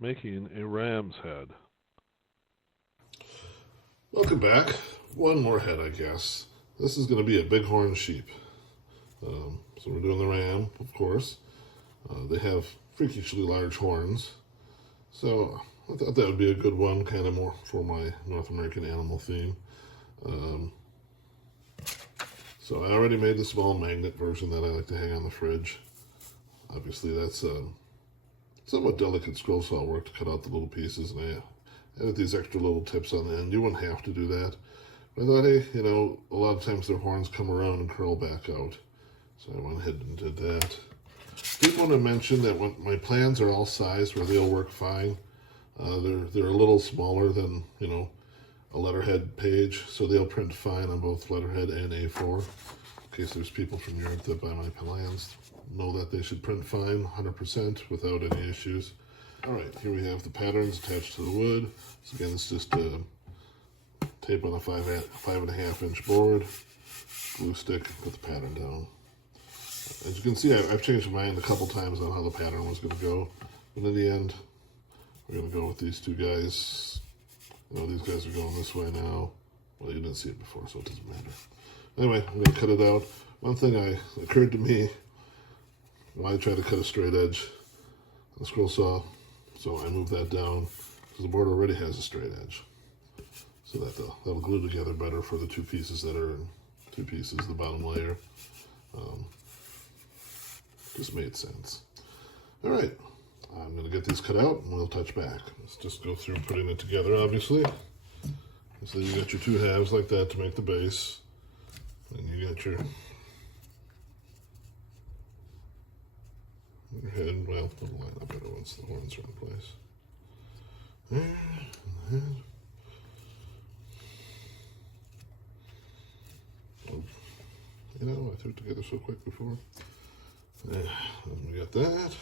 making a ram's head. Welcome back. One more head, I guess. This is going to be a bighorn sheep. So we're doing the ram, of course. They have freakishly large horns. So I thought that would be a good one, kind of more for my North American animal theme. So I already made the small magnet version that I like to hang on the fridge. Obviously that's somewhat delicate scroll saw work to cut out the little pieces, and I added these extra little tips on the end. You wouldn't have to do that. But I thought, hey, a lot of times their horns come around and curl back out. So I went ahead and did that. Did want to mention that when my plans are all sized where they'll work fine. They're a little smaller than, a letterhead page, so they'll print fine on both letterhead and A4. In case there's people from Europe that buy my plans, know that they should print fine, 100% without any issues. All right, here we have the patterns attached to the wood. So again, it's just tape on a 5.5 inch board, glue stick, put the pattern down. As you can see, I've changed my mind a couple times on how the pattern was going to go, but in the end, we're going to go with these two guys. These guys are going this way now. Well, you didn't see it before, so it doesn't matter. Anyway, I'm going to cut it out. One thing occurred to me when I tried to cut a straight edge on the scroll saw, so I moved that down because the board already has a straight edge, so that that'll glue together better for the two pieces that are in two pieces, the bottom layer. Just made sense. All right, I'm going to get these cut out and we'll touch back. Let's just go through putting it together, obviously. So you got your two halves like that to make the base, and you got your head. Well, it'll line up better once the horns are in place. And the head. Oh, I threw it together so quick before. And we got that.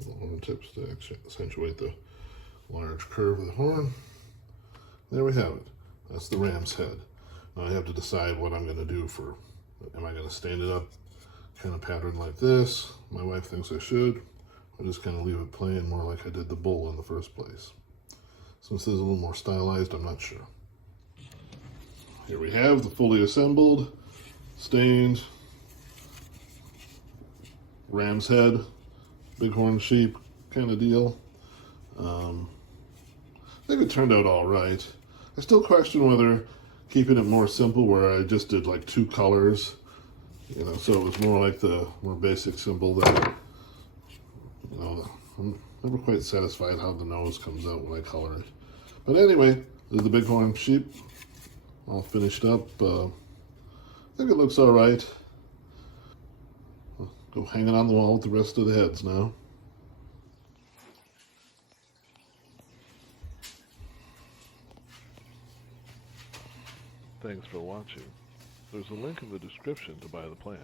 The horn tips to accentuate the large curve of the horn. There we have it. That's the ram's head. Now I have to decide what I'm going to do am I going to stand it up kind of pattern like this? My wife thinks I should. Or just kind of leave it plain, more like I did the bull in the first place. Since this is a little more stylized, I'm not sure. Here we have the fully assembled, stained ram's head, bighorn sheep kind of deal. I think it turned out all right. I still question whether keeping it more simple, where I just did like two colors, so it was more like the more basic symbol that, I'm never quite satisfied how the nose comes out when I color it. But anyway, there's the bighorn sheep all finished up. I think it looks all right. I'll go hang it on the wall with the rest of the heads now. Thanks for watching. There's a link in the description to buy the plans.